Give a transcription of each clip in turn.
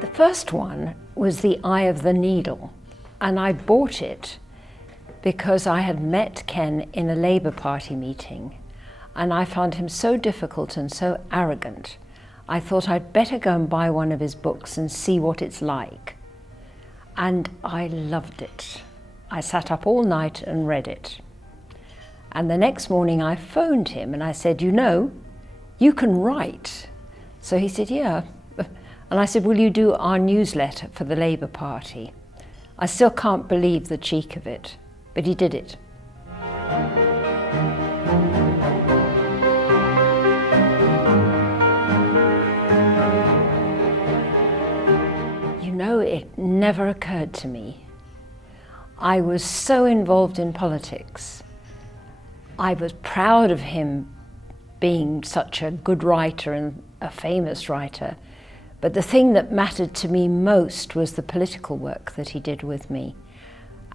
The first one was The Eye of the Needle, and I bought it because I had met Ken in a Labour Party meeting, and I found him so difficult and so arrogant. I thought I'd better go and buy one of his books and see what it's like. And I loved it. I sat up all night and read it. And the next morning I phoned him and I said, you know, you can write. So he said, yeah. And I said, will you do our newsletter for the Labour Party? I still can't believe the cheek of it, but he did it. You know, it never occurred to me. I was so involved in politics. I was proud of him being such a good writer and a famous writer, but the thing that mattered to me most was the political work that he did with me,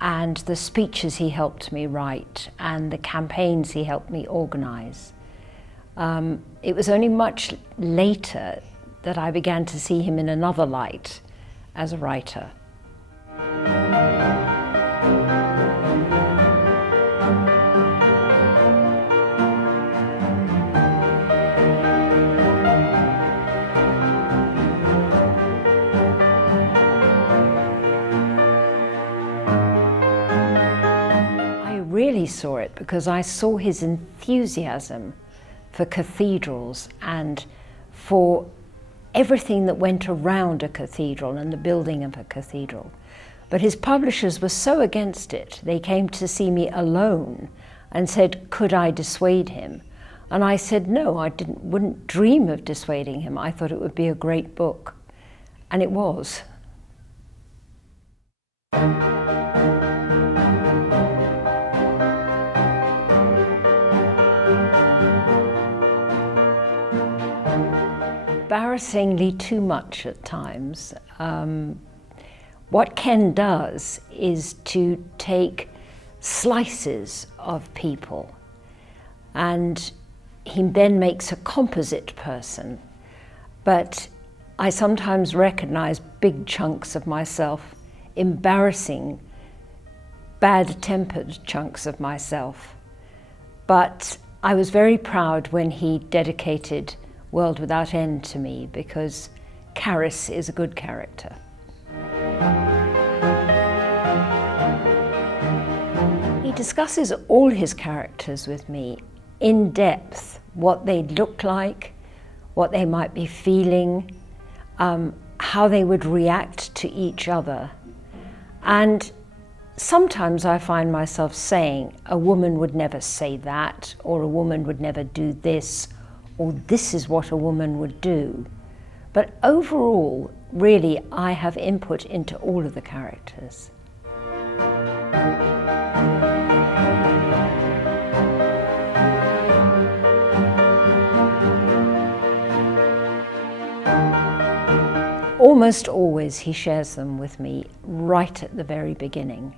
and the speeches he helped me write, and the campaigns he helped me organise. It was only much later that I began to see him in another light as a writer. Really saw it because I saw his enthusiasm for cathedrals and for everything that went around a cathedral and the building of a cathedral. But his publishers were so against it, they came to see me alone and said, could I dissuade him? And I said, no, I wouldn't dream of dissuading him. I thought it would be a great book. And it was. Embarrassingly too much at times. What Ken does is to take slices of people and he then makes a composite person. But I sometimes recognize big chunks of myself, embarrassing, bad-tempered chunks of myself. But I was very proud when he dedicated World Without End to me, because Caris is a good character. He discusses all his characters with me in depth, what they look like, what they might be feeling, how they would react to each other. And sometimes I find myself saying, a woman would never say that, or a woman would never do this, or this is what a woman would do. But overall, really, I have input into all of the characters. Almost always he shares them with me right at the very beginning.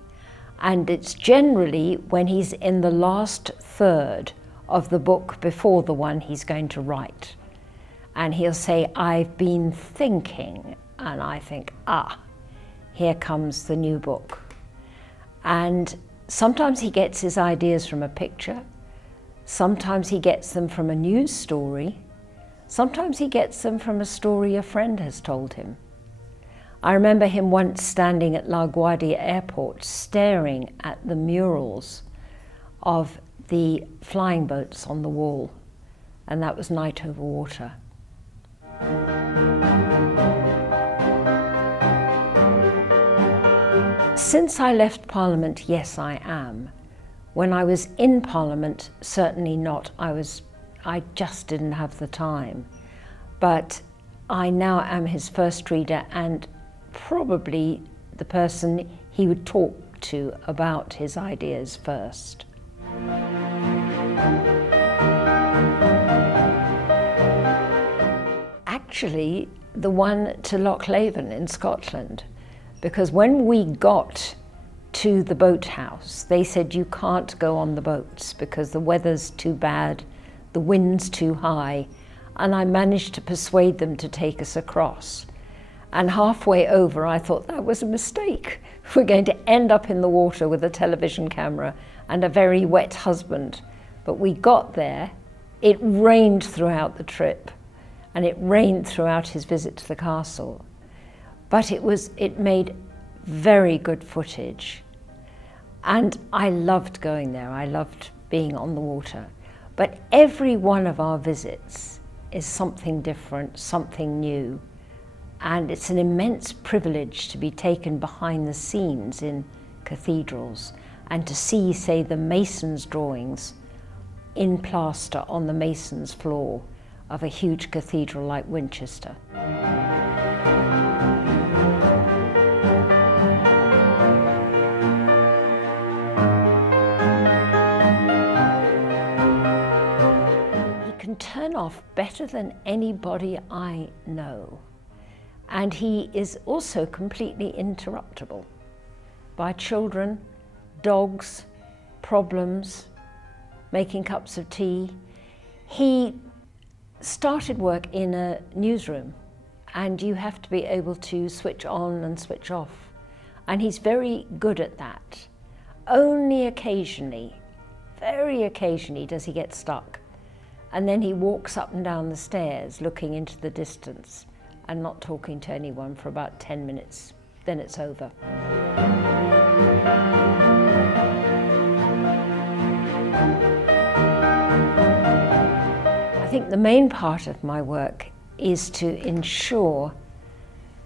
And it's generally when he's in the last third of the book before the one he's going to write. And he'll say, I've been thinking, and I think, here comes the new book. And sometimes he gets his ideas from a picture, sometimes he gets them from a news story, sometimes he gets them from a story a friend has told him. I remember him once standing at LaGuardia Airport staring at the murals of the flying boats on the wall, and that was Night Over Water. Since I left Parliament, yes, I am. When I was in Parliament, certainly not. I just didn't have the time. But I now am his first reader and probably the person he would talk to about his ideas first. Actually, the one to Loch Leven in Scotland, because when we got to the boathouse, they said you can't go on the boats because the weather's too bad, the wind's too high, and I managed to persuade them to take us across. And halfway over, I thought that was a mistake. We're going to end up in the water with a television camera and a very wet husband. But we got there. It rained throughout the trip, and it rained throughout his visit to the castle. But it made very good footage. And I loved going there. I loved being on the water. But every one of our visits is something different, something new. And it's an immense privilege to be taken behind the scenes in cathedrals and to see, say, the mason's drawings in plaster on the mason's floor of a huge cathedral like Winchester. He can turn off better than anybody I know. And he is also completely interruptible by children, dogs, problems, making cups of tea. He started work in a newsroom, and you have to be able to switch on and switch off. And he's very good at that. Only occasionally, very occasionally, does he get stuck. And then he walks up and down the stairs looking into the distance and not talking to anyone for about 10 minutes. Then it's over. I think the main part of my work is to ensure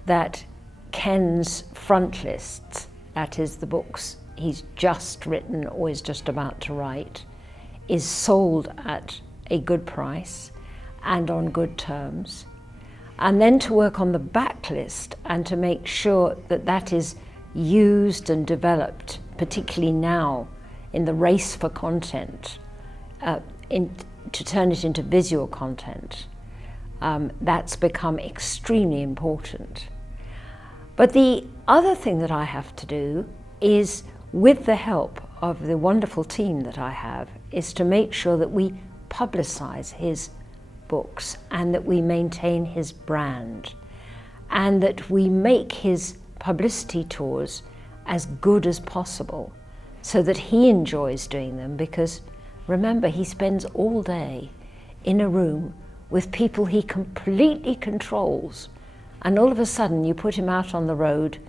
that Ken's front lists, that is the books he's just written or is just about to write, is sold at a good price and on good terms. And then to work on the backlist and to make sure that that is used and developed, particularly now in the race for content, to turn it into visual content. That's become extremely important. But the other thing that I have to do is, with the help of the wonderful team that I have, is to make sure that we publicize his books and that we maintain his brand and that we make his publicity tours as good as possible so that he enjoys doing them, because remember, he spends all day in a room with people he completely controls, and all of a sudden you put him out on the road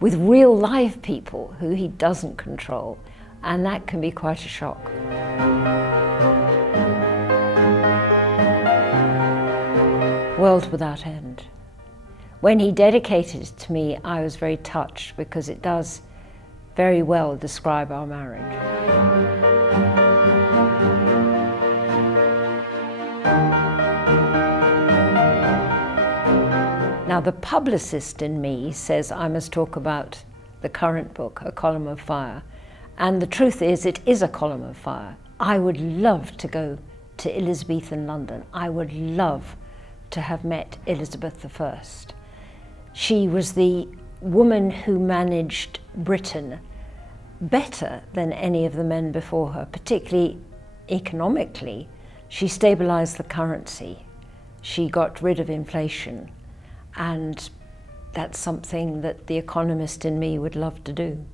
with real live people who he doesn't control, and that can be quite a shock. World Without End. When he dedicated it to me, I was very touched, because it does very well describe our marriage. Now, the publicist in me says I must talk about the current book, A Column of Fire, and the truth is it is a column of fire. I would love to go to Elizabethan London. I would love to have met Elizabeth I. She was the woman who managed Britain better than any of the men before her, particularly economically. She stabilized the currency. She got rid of inflation. And that's something that the economist in me would love to do.